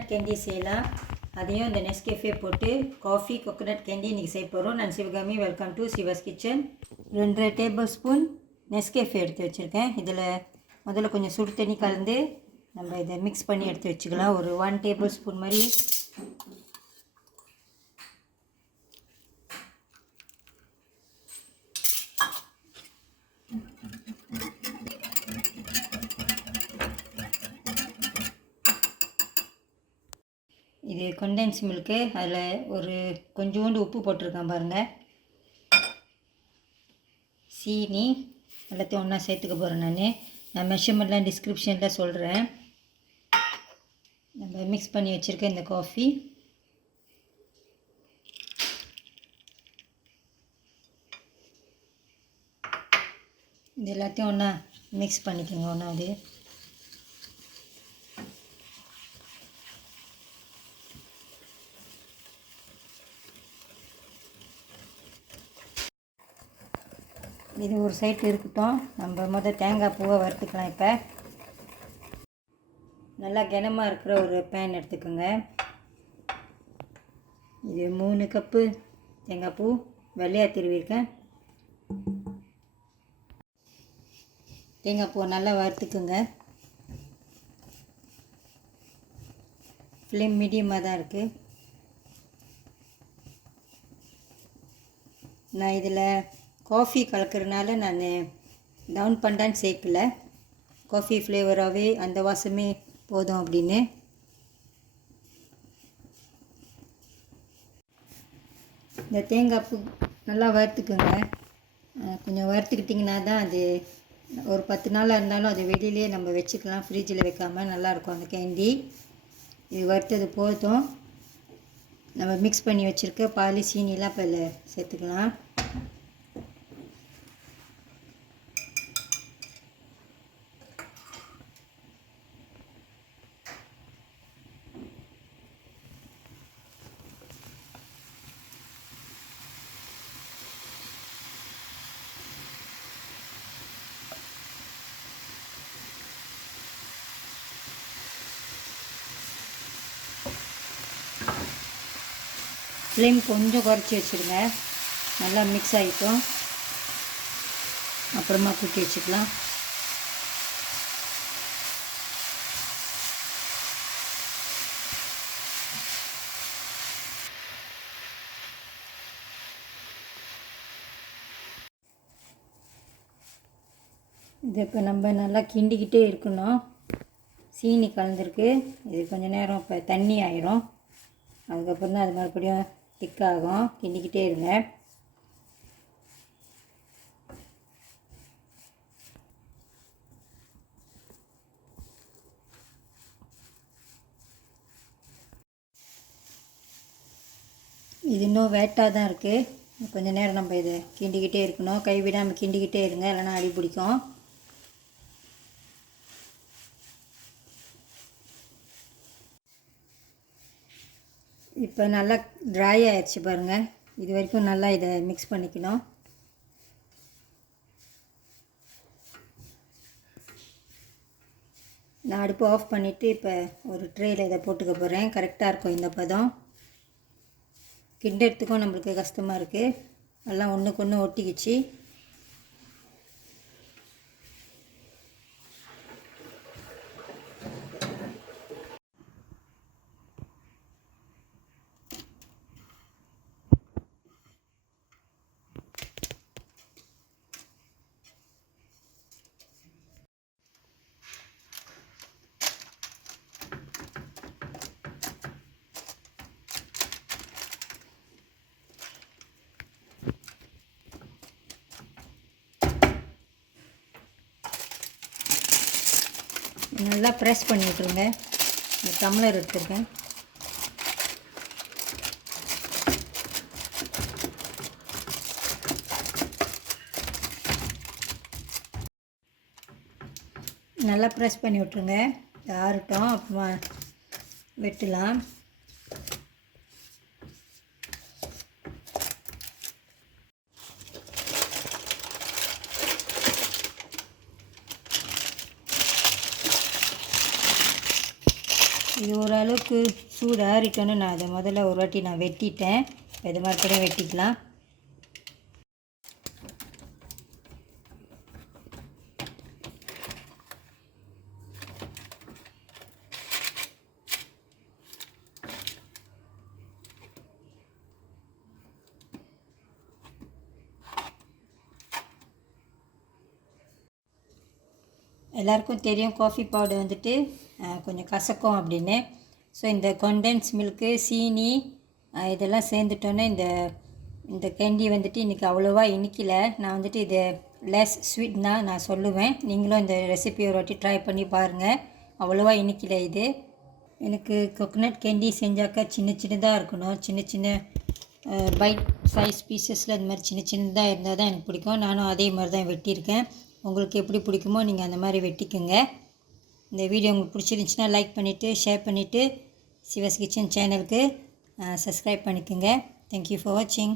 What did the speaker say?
Coconut candy செய்யலாம். அதையும் இந்த நெஸ்கேஃபே போட்டு காஃபி கோகோனட் கேண்டி இன்றைக்கி செய்ய போகிறோம். நான் Sivakami, welcome to Siva's kitchen. 2 table spoon Nescafé எடுத்து வச்சுருக்கேன். இதில் முதல்ல கொஞ்சம் சுடு தண்ணி கலந்து நம்ம இதை மிக்ஸ் பண்ணி எடுத்து வச்சுக்கலாம். ஒரு 1 டேபிள் ஸ்பூன் மாதிரி இது கண்டென்ஸ் மில்க்கு. அதில் ஒரு கொஞ்சோண்டு உப்பு போட்டிருக்கேன் பாருங்கள். சீனி எல்லாத்தையும் ஒன்றா சேர்த்துக்க போகிறேன். நான் மெஷர்மெண்ட்லாம் டிஸ்கிரிப்ஷனில் சொல்கிறேன். நம்ம மிக்ஸ் பண்ணி வச்சுருக்கேன் இந்த காஃபி. இது எல்லாத்தையும் ஒன்றா மிக்ஸ் பண்ணிக்கோங்க. ஒன்றாவது இது ஒரு சைடு இருக்கட்டும். நம்ம தேங்காய் பூவை வறுத்துக்கலாம். இப்போ நல்லா கனமாக இருக்கிற ஒரு பேன் எடுத்துக்கோங்க. இது 3 கப்பு தேங்காய் பூ வெள்ளையாக திருவிருக்கேன். தேங்காய் பூவை நல்லா வறுத்துக்குங்க. ஃப்ளேம் மீடியமாக தான் இருக்குது. நான் இதில் காஃபி கலக்கிறதுனால நான் டவுன் பண்ணான்னு சேர்க்கல. காஃபி ஃப்ளேவராகவே அந்த வாசமே போதும் அப்படின்னு. இந்த தேங்காய் பூ நல்லா வறுத்துக்குங்க. கொஞ்சம் வறுத்துக்கிட்டிங்கன்னா தான் அது ஒரு 10 நாளாக இருந்தாலும் அது வெளியிலே நம்ம வச்சுக்கலாம். ஃப்ரிட்ஜில் வைக்காமல் நல்லாயிருக்கும் அந்த கேண்டி. இது வறுத்தது போதும். நம்ம மிக்ஸ் பண்ணி வச்சுருக்க பால் சீனிலாம் இப்போ இதில் சேர்த்துக்கலாம். ஃப்ளேம் கொஞ்சம் குறைச்சி வச்சுருங்க. நல்லா மிக்ஸ் ஆகிட்டோம். அப்புறமா கூட்டி வச்சுக்கலாம். இது இப்போ நம்ம நல்லா கிண்டிக்கிட்டே இருக்கணும். சீனி கலந்துருக்கு. இது கொஞ்சம் நேரம் இப்போ தண்ணி ஆயிரும். அதுக்கப்புறம் தான் அது மறுபடியும் திக்காகும். கிண்டிக்கிட்டே இருங்க. இது இன்னும் வேட்டாக தான் இருக்குது. கொஞ்சம் நேரம் நம்ம இதை கிண்டிக்கிட்டே இருக்கணும். கைவிடாமல் கிண்டிக்கிட்டே இருங்க, இல்லைன்னா அடி பிடிக்கும். இப்போ நல்லா ட்ரை ஆகிடுச்சு பாருங்கள். இது வரைக்கும் நல்லா இதை மிக்ஸ் பண்ணிக்கணும். நான் அடுப்பு ஆஃப் பண்ணிவிட்டு இப்போ ஒரு ட்ரேயில் இதை போட்டுக்க போகிறேன். கரெக்டாக இருக்கும் இந்த பதம். கிண்டறதுக்கும் நம்மளுக்கு கஷ்டமாக இருக்குது. எல்லாம் ஒன்றுக்கு ஒன்று ஒட்டிக்கிச்சு. நல்லா ப்ரெஸ் பண்ணி விட்ருங்க. இந்த டம்ளர் எடுத்துருக்கேன். நல்லா ப்ரெஸ் பண்ணி விட்ருங்க. ஆறட்டும், அப்புறமா வெட்டலாம். இது ஓரளவுக்கு சூடு ஆறிட்டோன்னு நான் அதை முதல்ல ஒரு வாட்டி நான் வெட்டிட்டேன். இது மாதிரி கூட வெட்டிக்கலாம். எல்லாருக்கும் தெரியும் காஃபி பவுடர் வந்துட்டு கொஞ்சம் கசக்கும் அப்படின்னு. ஸோ இந்த கண்டென்ஸ் மில்க்கு, சீனி இதெல்லாம் சேர்ந்துட்டோன்னே இந்த கேண்டி வந்துட்டு இன்றைக்கி அவ்வளோவா இனிக்கல. நான் வந்துட்டு இது லெஸ் ஸ்வீட்னா நான் சொல்லுவேன். நீங்களும் இந்த ரெசிபி ஒரு வாட்டி ட்ரை பண்ணி பாருங்கள். அவ்வளோவா இனிக்கல இது. எனக்கு கோகோனட் கேண்டி செஞ்சாக்கா சின்ன சின்னதாக இருக்கணும். சின்ன சின்ன பைட் சைஸ் பீசஸில் இந்த மாதிரி சின்ன சின்னதாக இருந்தால் தான் எனக்கு பிடிக்கும். நானும் அதே மாதிரி தான் வெட்டியிருக்கேன். உங்களுக்கு எப்படி பிடிக்குமோ நீங்கள் அந்த மாதிரி வெட்டிக்குங்க. இந்த வீடியோ உங்களுக்கு பிடிச்சிருந்துச்சின்னா லைக் பண்ணிவிட்டு ஷேர் பண்ணிவிட்டு சிவாஸ் கிச்சன் சேனலுக்கு சப்ஸ்கிரைப் பண்ணிக்கோங்க. தேங்க்யூ ஃபார் வாட்சிங்.